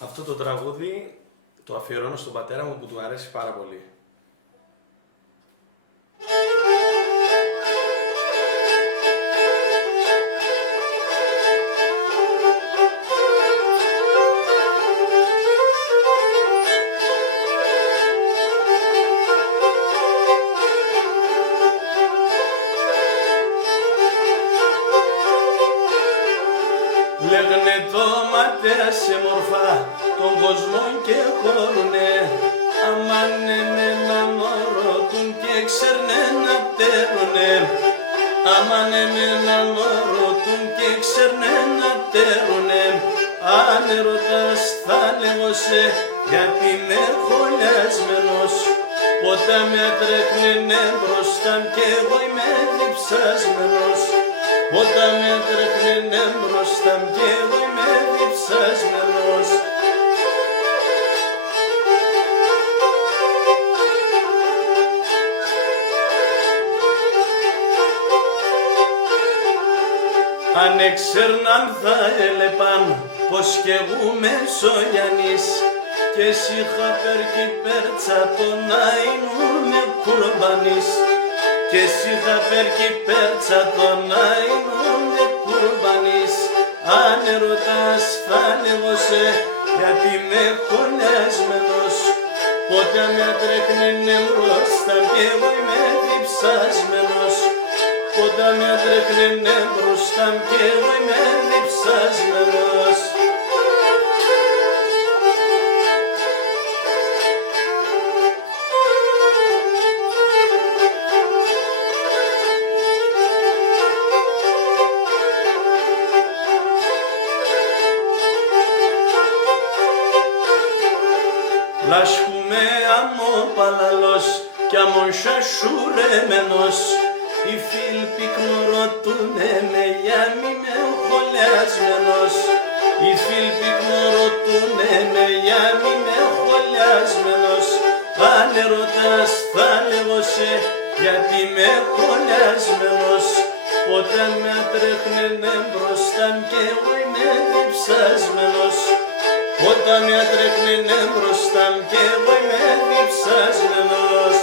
Αυτό το τραγούδι το αφιερώνω στον πατέρα μου που του αρέσει πάρα πολύ. Λέγνε το ματέα σε μορφά των κόσμων και χώρουνε, αμάν εμέναν ρωτούν και ξέρνε να τέρουνε, αμάν εμέναν ρωτούν και ξέρνε να τέρουνε. Αν ρωτάς θα λέγω σε γιατί είμαι χωλιασμένος, όταν με τρέχναινε μπροστά κι εγώ είμαι διψασμένος. Όταν με τρέχναινε μπροστά κι εγώ είμαι διψασμένος. Αν έξερναν θα έλεπαν πως κι εγώ Μεσογιαννής και εσύ είχα πέρκει πέρτσα το να ήμουν κουρμπανής. Και εσύ είχα πέρκει πέρτσα το να ήμουν κουρμπανής. Αν ρωτάς θα λέγω σε γιατί είμαι χωλιασμένος, όταν με τρέχναινε μπροστά κι εγώ είμαι διψασμένος. Όταν με τρέχναινε μπροστά κι εγώ είμαι διψασμένος. Λάσκουμε αμμό παλαλός κι αμόν σασουρεμένος, οι φίλοι πυκνορώτουνε με για μη με χωλιασμένος. Οι φίλοι πυκνορώτουνε με για μη με χωλιασμένος. Αν ρωτάς θα λέγω σε γιατί με χωλιασμένος, όταν με τρέχναινε μπροστά κι εγώ είμαι διψασμένος. Όταν με τρέχναινε μπροστά κι εγώ είμαι διψασμένος.